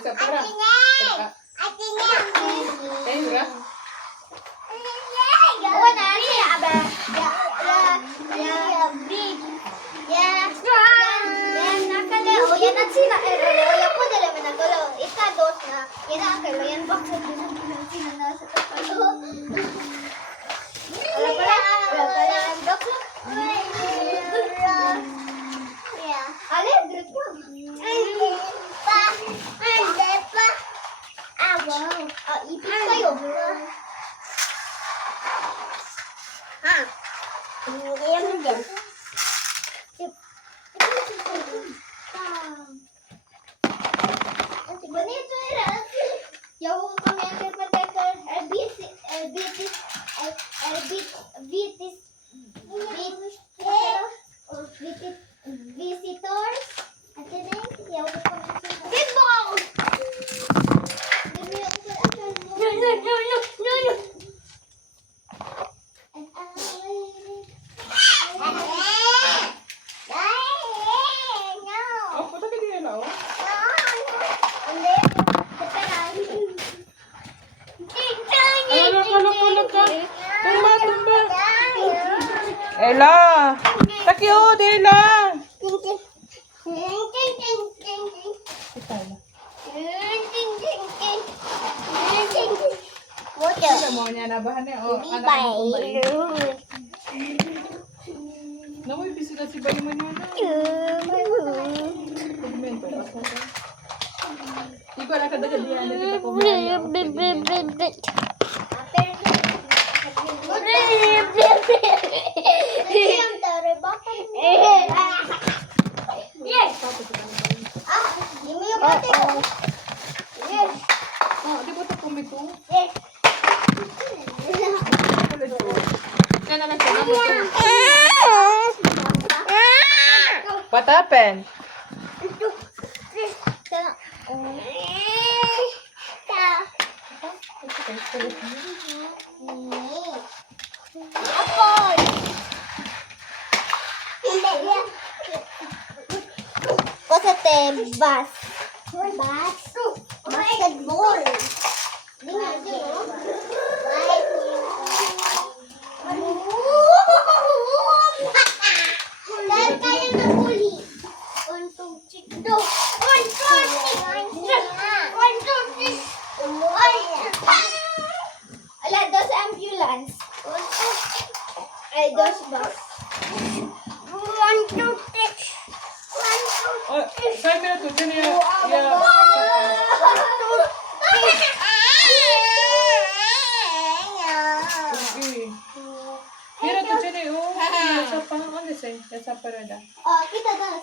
sa para. Kayo ra? Ipit kayo. Ha? Ayan mo dyan. Ganito era. Yung kami ang protector, visitors. At yun eh, yung Bimbo! Oh, puta ka din na, oh. Tumba. Ella! Takyo, Dela! Ano mo niya nabahan niya? Oh, anak mo kumbay. Namoy, bisita si Bayi mo niya na. Pigmento, basta ka. Di ko alam kadagad yan. Nakita ko mo yan. Oh, di ba ito kumito? What happened? Bas. Basketball. Dahil kaya na huli. 1, 2, 3, go. 1, 2, 3. 1, 2, 3. Ala, dos ambulance. 1, 2. Ay, dos bus. 1, 2, 3. 1, 2, 3. Oh, saan na ito? Diyan niya. Mira ito dyan eh. Oh, nasa pa. Ano sa'yo? Nasa parada. Oh, kita das.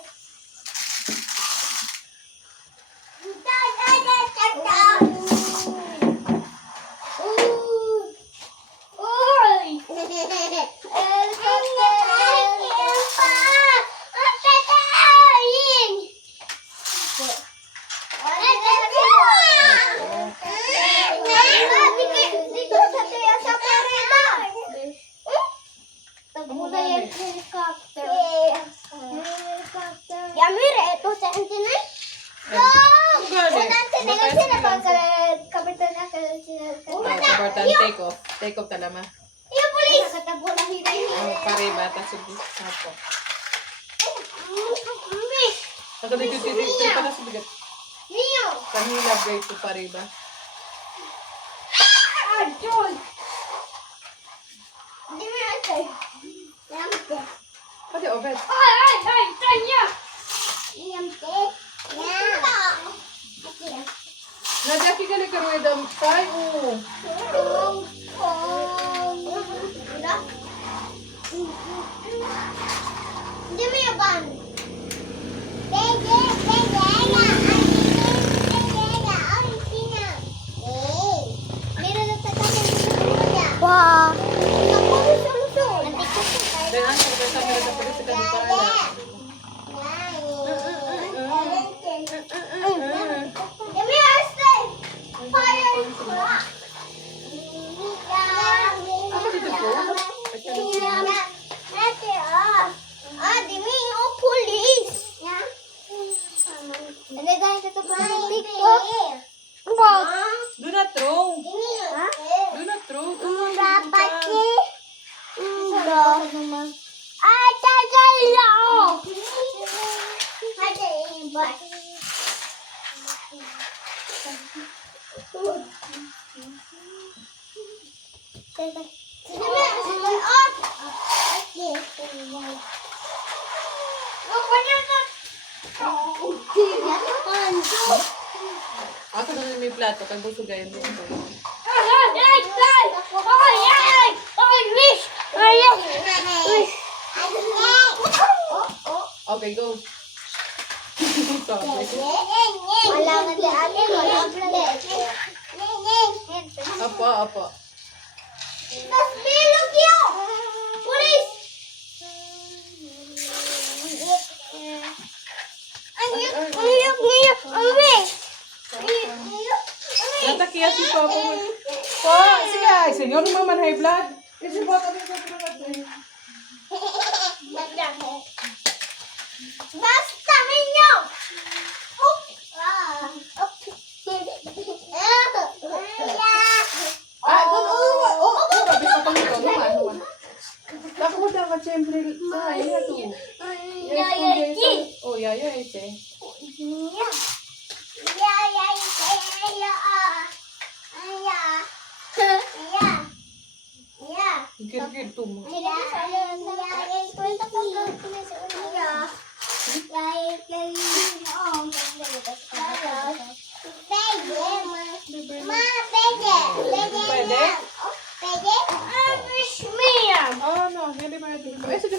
Take off. Take off talama. Yung police! Oh, pariba. Tasubi. Apo. Ako dito pa na subigat. Neo! Kanila break to pariba. John! Hindi mo yan sir. Yamte. Pati obet. Tanya! Yamte. Nadaki ka na karoy dam tayo. Hindi mo yung ban. Wow. Dan ang sa mira sa pagkita ka dito ala. Ako dito po. Do not throw. Do not throw. Ako na may plato. Kaya gusto gayon din ko. Okay, go. Apo, apo. Natakias si Papa. Po, sige. Senyor, maman high blood. Kasi po kami sa Basta ninyo! Ah, grabe sa pangito. Naman. Naku, dapat siyempre. Iya tu. Oh, ya, ese. Gir-gir tu mo. Pwede? Oh, no. Hindi pwede. Eh, sige.